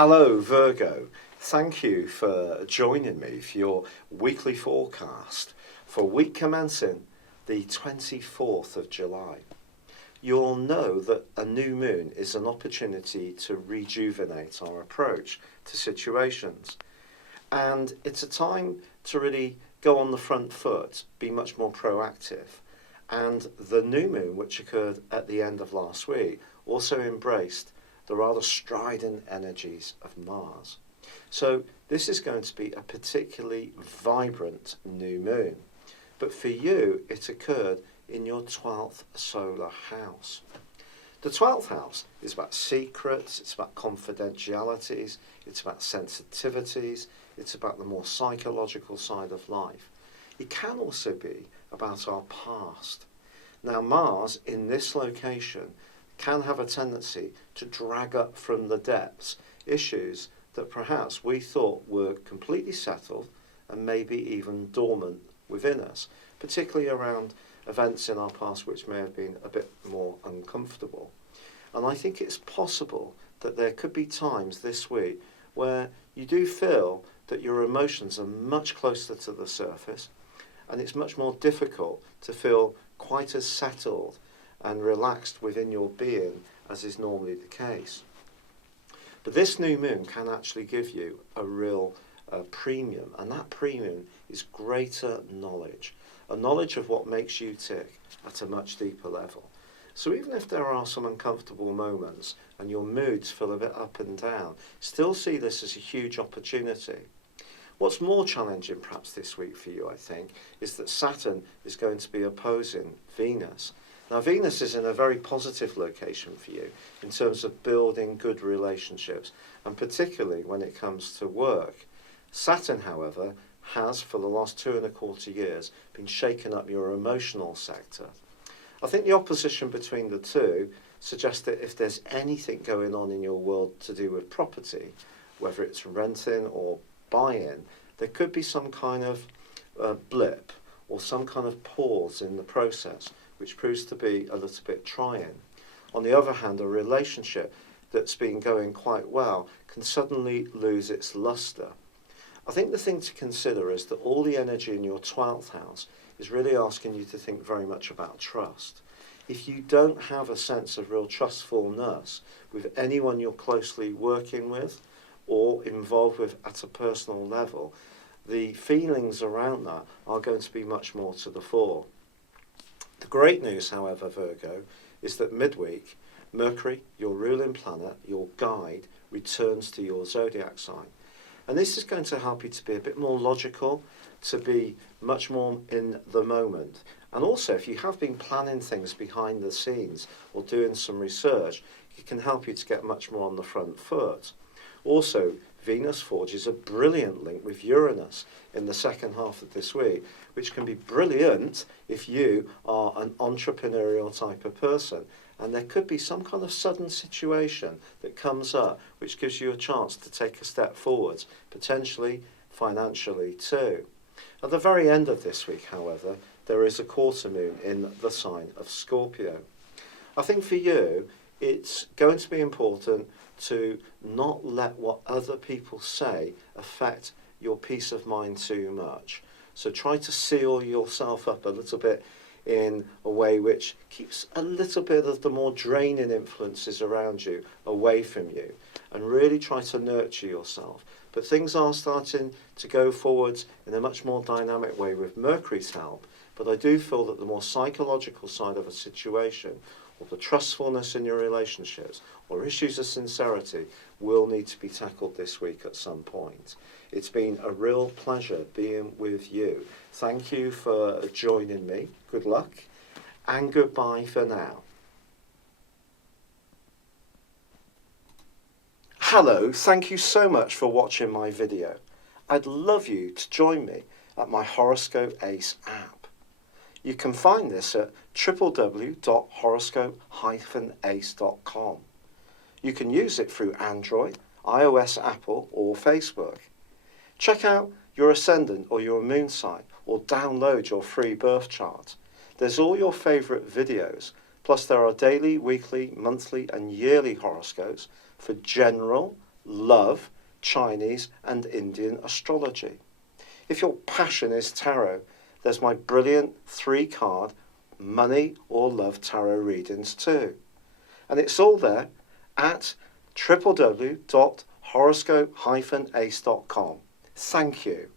Hello Virgo, thank you for joining me for your weekly forecast for week commencing the 24th of July. You'll know that a new moon is an opportunity to rejuvenate our approach to situations, and it's a time to really go on the front foot, be much more proactive. And the new moon, which occurred at the end of last week, also embraced the rather strident energies of Mars. So this is going to be a particularly vibrant new moon. But for you, it occurred in your 12th solar house. The 12th house is about secrets, it's about confidentialities, it's about sensitivities, it's about the more psychological side of life. It can also be about our past. Now, Mars in this location can have a tendency to drag up from the depths issues that perhaps we thought were completely settled and maybe even dormant within us, particularly around events in our past which may have been a bit more uncomfortable. And I think it's possible that there could be times this week where you do feel that your emotions are much closer to the surface, and it's much more difficult to feel quite as settled and relaxed within your being as is normally the case. But this new moon can actually give you a real premium, and that premium is greater knowledge, a knowledge of what makes you tick at a much deeper level. So even if there are some uncomfortable moments and your moods feel a bit up and down, still see this as a huge opportunity. What's more challenging perhaps this week for you, I think, is that Saturn is going to be opposing Venus. Now, Venus is in a very positive location for you in terms of building good relationships, and particularly when it comes to work. Saturn, however, has for the last 2.25 years been shaking up your emotional sector. I think the opposition between the two suggests that if there's anything going on in your world to do with property, whether it's renting or buying, there could be some kind of blip or some kind of pause in the process, which proves to be a little bit trying. On the other hand, a relationship that's been going quite well can suddenly lose its luster. I think the thing to consider is that all the energy in your 12th house is really asking you to think very much about trust. If you don't have a sense of real trustfulness with anyone you're closely working with or involved with at a personal level, the feelings around that are going to be much more to the fore. The great news, however, Virgo, is that midweek, Mercury, your ruling planet, your guide, returns to your zodiac sign. And this is going to help you to be a bit more logical, to be much more in the moment. And also, if you have been planning things behind the scenes or doing some research, it can help you to get much more on the front foot. Also, Venus forges a brilliant link with Uranus in the second half of this week, which can be brilliant if you are an entrepreneurial type of person. And there could be some kind of sudden situation that comes up which gives you a chance to take a step forwards, potentially financially too. At the very end of this week, however, there is a quarter moon in the sign of Scorpio. I think for you, it's going to be important to not let what other people say affect your peace of mind too much. So try to seal yourself up a little bit in a way which keeps a little bit of the more draining influences around you away from you, and really try to nurture yourself. But things are starting to go forwards in a much more dynamic way with Mercury's help, but I do feel that the more psychological side of a situation, or the trustfulness in your relationships, or issues of sincerity will need to be tackled this week at some point. It's been a real pleasure being with you. Thank you for joining me. Good luck, and goodbye for now. Hello, thank you so much for watching my video. I'd love you to join me at my Horoscope Ace app. You can find this at www.horoscope-ace.com. You can use it through Android, iOS, Apple, or Facebook. Check out your ascendant or your moon sign, or download your free birth chart. There's all your favourite videos, plus there are daily, weekly, monthly and yearly horoscopes for general, love, Chinese and Indian astrology. If your passion is tarot, there's my brilliant 3-card money or love tarot readings too. And it's all there at www.horoscope-ace.com. Thank you.